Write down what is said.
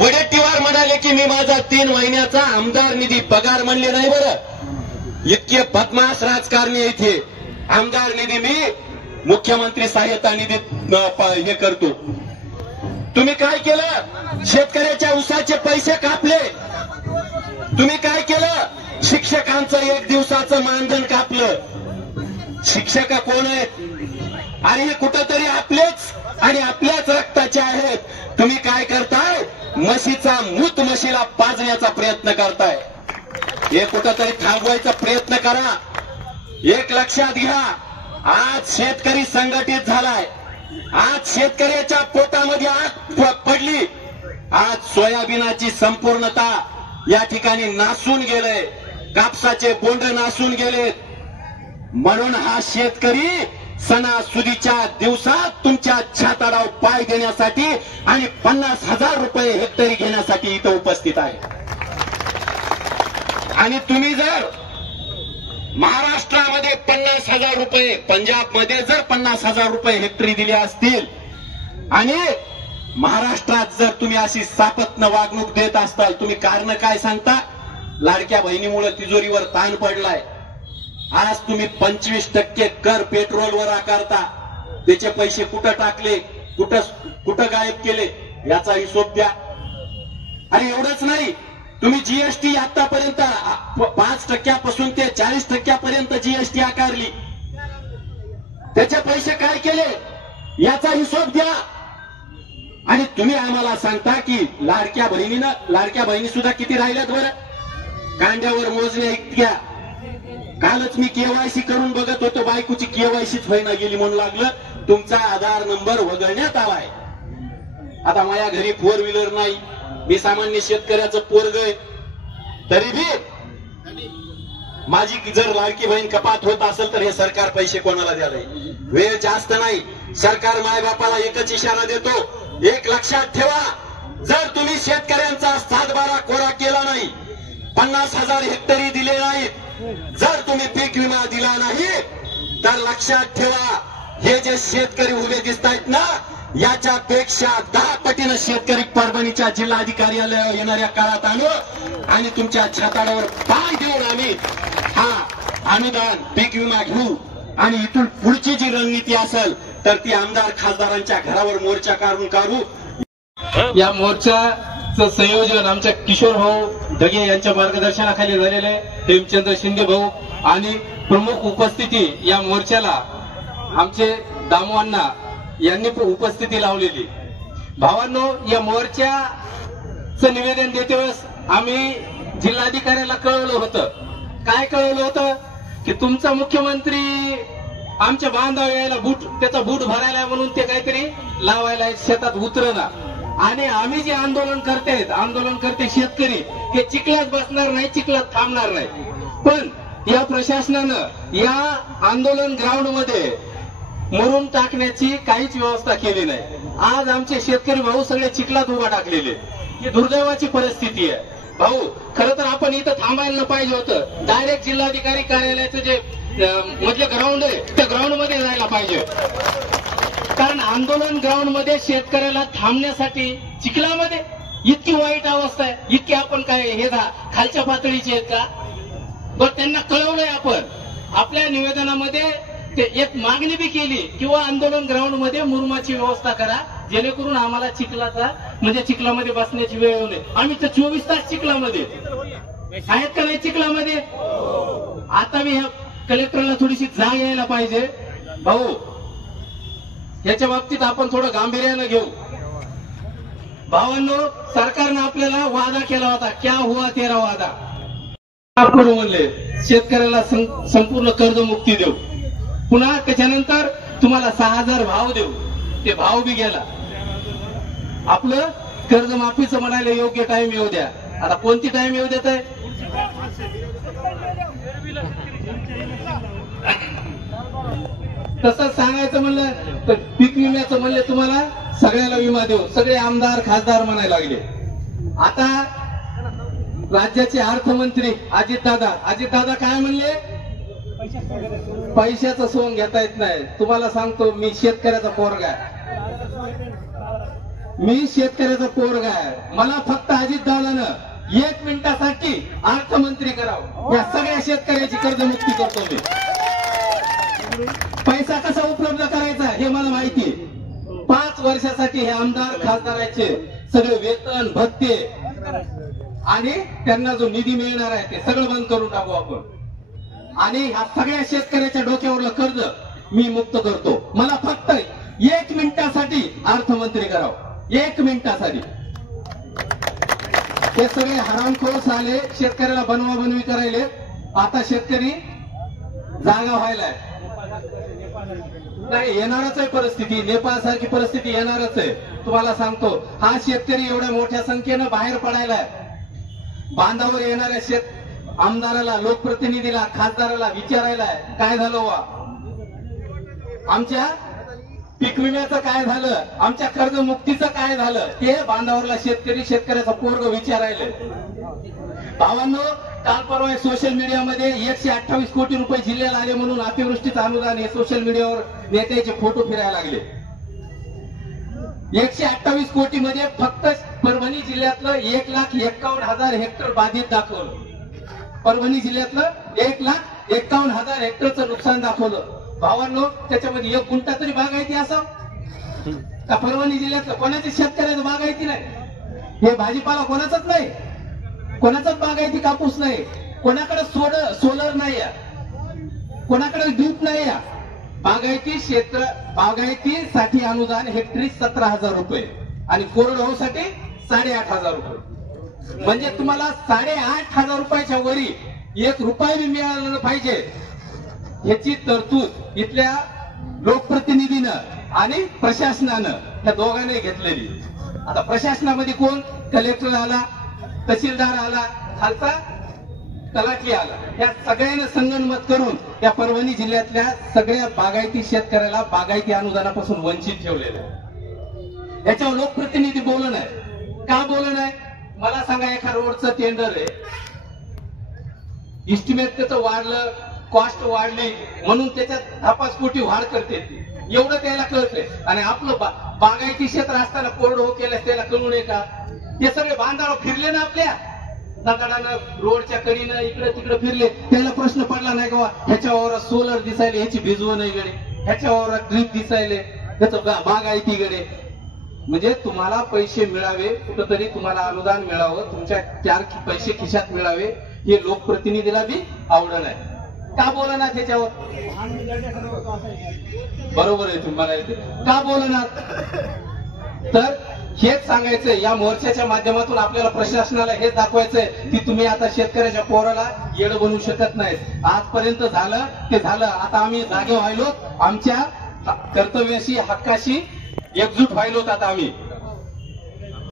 वडेट्टीवार म्हणाले की मी माझा 3 महिन्याचा आमदार निधी पगार म्हणले नाही बरं, इतके बदमाश राजकारणी इथे आमदार निधी मी मुख्यमंत्री सहायता निधीत हे करतो. तुम्ही काय केलं? शेतकऱ्याच्या ऊसाचे पैसे कापले. तुम्ही काय केलं? शिक्षकांचं 1 दिवसाचं मानधन कापलं. शिक्षक कोण आहेत? आणि हे कुठंतरी आपलेच आणि आपल्याच रक्ताचे आहेत. तुम्ही काय करताय? म्हशीचा मूत म्हशीला पाजण्याचा प्रयत्न करताय. हे कुठंतरी थांबवायचा प्रयत्न करा. एक लक्षात घ्या, आज शेतकरी संघटित झालाय. आज शेतकऱ्याच्या पोटामध्ये आग पडली. आज सोयाबीनाची संपूर्णता या ठिकाणी नासून गेलंय. कापसाचे बोंड नासून गेलेत. म्हणून हा शेतकरी सणासुदीच्या दिवसात तुमच्या छाताडावर पाय देण्यासाठी आणि 50,000 रुपये हेक्टरी घेण्यासाठी इथं उपस्थित आहे. आणि तुम्ही जर महाराष्ट्रामध्ये 50,000 रुपये, पंजाबमध्ये जर 50,000 रुपये हेक्टरी दिले असतील आणि महाराष्ट्रात जर तुम्ही अशी सापत्न वागणूक देत असताल, तुम्ही कारण काय सांगता? लाडक्या बहिणीमुळे तिजोरीवर ताण पडलाय. आज तुम्ही 25% कर पेट्रोलवर आकारता. त्याचे पैसे कुठं टाकले, कुठं गायब केले याचा हिशोब द्या. आणि एवढंच नाही, तुम्ही जीएसटी आतापर्यंत 5% ते 40% जीएसटी आकारली. त्याचे पैसे काय केले याचा हिशोब द्या. आणि तुम्ही आम्हाला सांगता की लाडक्या बहिणी सुद्धा किती राहिल्यात बरं? कांद्यावर मोजण्या इतक्या. कालच मी केवायसी करून बघत होतो, बायकोची केवायसीच व्हायला गेली म्हणून लागलं तुमचा आधार नंबर वगळण्यात आलाय. आता माझ्या घरी 4 व्हीलर नाही, मी सामान्य शेतकऱ्याचं पोरग आहे, तरी बी माझी जर लाडकी बहीण कपात होत असेल तर हे सरकार पैसे कोणाला द्यायला? वेळ जास्त नाही. सरकार मायबापाला एकच इशारा देतो, एक लक्षात ठेवा, जर तुम्ही शेतकऱ्यांचा 7/12 कोरा केला नाही, 50,000 हेक्टरी दिले नाहीत, जर तुम्ही पीक विमा दिला नाही, तर लक्षात ठेवा, हे जे शेतकरी उभे दिसत आहेत ना, याच्यापेक्षा 10 पटीनं शेतकरी परभणीच्या जिल्हाधिकार्यालयावर येणाऱ्या काळात आणू आणि तुमच्या छाताडावर पाय देऊन आम्ही हा अनुदान पीक विमा घेऊ. आणि इथून पुढची जी रणनीती असेल तर ती आमदार खासदारांच्या घरावर मोर्चा काढू. या मोर्चाचं संयोजन आमच्या किशोर भाऊ ढगे यांच्या मार्गदर्शनाखाली झालेलं आहे. हेमचंद्र शिंदे भाऊ आणि प्रमुख उपस्थिती या मोर्चाला आमचे दामोअण्णा यांनी उपस्थिती लावलेली. भावांनो, या मोर्चाचं निवेदन देते वेळेस आम्ही जिल्हाधिकाऱ्याला कळवलं होतं. काय कळवलं होतं? की तुमचा मुख्यमंत्री आमच्या बांधाव यायला त्याचा बूट भरायला म्हणून ते काहीतरी लावायला शेतात उतरना. आणि आम्ही जे आंदोलन करते शेतकरी, हे चिखलात बसणार नाही, चिखलात थांबणार नाही. पण या प्रशासनानं या आंदोलन ग्राउंड मध्ये मरून टाकण्याची काहीच व्यवस्था केली नाही. आज आमचे शेतकरी भाऊ सगळे चिखलात उभा टाकलेले. ही दुर्दैवाची परिस्थिती आहे. भाऊ, खरं तर आपण इथं थांबायला पाहिजे होतं. डायरेक्ट जिल्हाधिकारी कार्यालयाचं जे मधलं ग्राउंड आहे त्या ग्राउंड मध्ये जायला पाहिजे. कारण आंदोलन ग्राउंड मध्ये शेतकऱ्याला थांबण्यासाठी चिखलामध्ये इतकी वाईट अवस्था आहे. इतकी आपण काय हे खालच्या पातळीचे आहेत का? बरं, त्यांना कळवलंय आपण. आपल्या निवेदनामध्ये ते एक मागणी बी केली किंवा आंदोलन ग्राउंड मध्ये मुरुमाची व्यवस्था करा, जेणेकरून आम्हाला चिखलामध्ये बसण्याची वेळ येऊ नये. आम्ही तर 24 तास चिखलामध्ये आहेत का नाही? चिखलामध्ये आता मी ह्या कलेक्टरला थोडीशी जाग यायला पाहिजे. भाऊ, याच्या बाबतीत आपण थोडं गांभीर्यानं घेऊ. भावांनो, सरकारनं आपल्याला वादा केला होता, क्या हुआ तेरा वादा. आपण म्हणले शेतकऱ्याला संपूर्ण कर्जमुक्ती देऊ, पुन्हा त्याच्यानंतर तुम्हाला 6,000 भाव देऊ. ते भाव बी गेला. आपलं कर्जमाफीचं म्हणायला योग्य टाइम येऊ द्या. आता कोणती टाइम येऊ देत आहे? तसंच सांगायचं म्हणलं तर पीक विम्याचं म्हणले तुम्हाला सगळ्याला विमा देऊ. सगळे आमदार खासदार म्हणायला लागले. आता राज्याचे अर्थमंत्री अजितदादा काय म्हणले? पैशाचं सोंग घेता येत नाही. तुम्हाला सांगतो, मी शेतकऱ्याचा पोरगा आहे. मी शेतकऱ्याचा पोरगा आहे, मला फक्त अजितदादानं 1 मिनिटासाठी अर्थमंत्री करावं, या सगळ्या शेतकऱ्याची कर्जमुक्ती करतो मी. पैसा कसा उपलब्ध करायचा हे मला माहिती आहे. 5 वर्षासाठी हे आमदार खासदाराचे सगळे वेतन भत्ते आणि त्यांना जो निधी मिळणार आहे ते सगळं बंद करून टाकू आपण. आणि ह्या सगळ्या शेतकऱ्याच्या डोक्यावरलं कर्ज मी मुक्त करतो. मला फक्त 1 मिनिटासाठी अर्थमंत्री करावं, 1 मिनिटासाठी. हे सगळे हरामखोर झाले, शेतकऱ्याला बनवाबनवी करायले. आता शेतकरी जागा व्हायलाय. नाही, येणारच आहे परिस्थिती, नेपाळ सारखी परिस्थिती येणारच आहे. तुम्हाला सांगतो, हा शेतकरी एवढ्या मोठ्या संख्येनं बाहेर पडायलाय. बांधावर येणाऱ्या आमदाराला, लोकप्रतिनिधीला, खासदाराला विचारायला काय झालं वा, आमच्या पीक विम्याचं काय झालं, आमच्या कर्जमुक्तीचं काय झालं, ते बांधावरला शेतकरी, शेतकऱ्याचा पोरग विचारायला. भावांनो, काल परवा सोशल मीडियामध्ये 128 कोटी रुपये जिल्ह्याला आले म्हणून अतिवृष्टीचं अनुदान हे सोशल मीडियावर नेत्याचे फोटो फिरायला लागले. 128 कोटी मध्ये फक्त परभणी जिल्ह्यातलं 1,51,000 हेक्टर बाधित दाखवलं. परभणी जिल्ह्यातलं 1,51,000 हेक्टरचं नुकसान दाखवलं. भावांनो, त्याच्यामध्ये 1 गुंठा तरी बागायती असावं का? परभणी जिल्ह्यातलं कोणाच्या शेतकऱ्याचं बागायती नाही, हे भाजीपाला कोणाचाच नाही, कोणाचाच बागायती कापूस नाही, कोणाकडे सोलर नाही, कोणाकडे ड्रीप नाही. बागायती क्षेत्र, बागायतीसाठी अनुदान हेक्टरी 17,000 रुपये आणि कोरडवाहूसाठी 8,500 रुपये. म्हणजे तुम्हाला 8,500 रुपयाच्या वरी 1 रुपया बी मिळालं पाहिजे, याची तरतूद इथल्या लोकप्रतिनिधीनं आणि प्रशासनानं, या दोघांनी घेतलेली. आता प्रशासनामध्ये कोण? कलेक्टर आला, तहसीलदार आला, खालचा तलाठी आला. या सगळ्यांना संगनमत करून या परभणी जिल्ह्यातल्या सगळ्या बागायती शेतकऱ्याला बागायती अनुदानापासून वंचित ठेवलेलं आहे. याच्यावर लोकप्रतिनिधी बोलणं आहे का? बोलणं आहे मला सांगा. एका रोडचं टेंडर आहे, इस्टिमेट त्याचं वाढलं, कॉस्ट वाढली म्हणून त्याच्यात 5 कोटी वाढ करते, एवढं त्याला कळतंय. आणि आपलं बागायती क्षेत्र असताना कोरडवाहू केलं त्याला कळू नये का? हे सगळे बांधावर फिरले ना, आपल्या दगडानं, रोडच्या कडीनं इकडे तिकडे फिरले, त्याला प्रश्न पडला नाही का ह्याच्यावर सोलर दिसायले, ह्याची भिजवण नाही गडे, ह्याच्यावर ड्रीप दिसायले, ह्याचं बागायती गडे. म्हणजे तुम्हाला पैसे मिळावे, कुठंतरी तुम्हाला अनुदान मिळावं, तुमच्या 4 पैसे खिशात मिळावे, हे लोकप्रतिनिधीला बी आवडत आहे. का बोलणार त्याच्यावर? बरोबर आहे, तुम्हाला का बोलणार? तर हेच सांगायचंय, या मोर्चाच्या माध्यमातून आपल्याला प्रशासनाला हेच दाखवायचंय की तुम्ही आता शेतकऱ्याच्या पोराला येड बनवू शकत नाहीत. आजपर्यंत झालं ते झालं, आता आम्ही जागे व्हायलो, आमच्या कर्तव्याशी, हक्काशी एकजूट व्हायलोत आता आम्ही.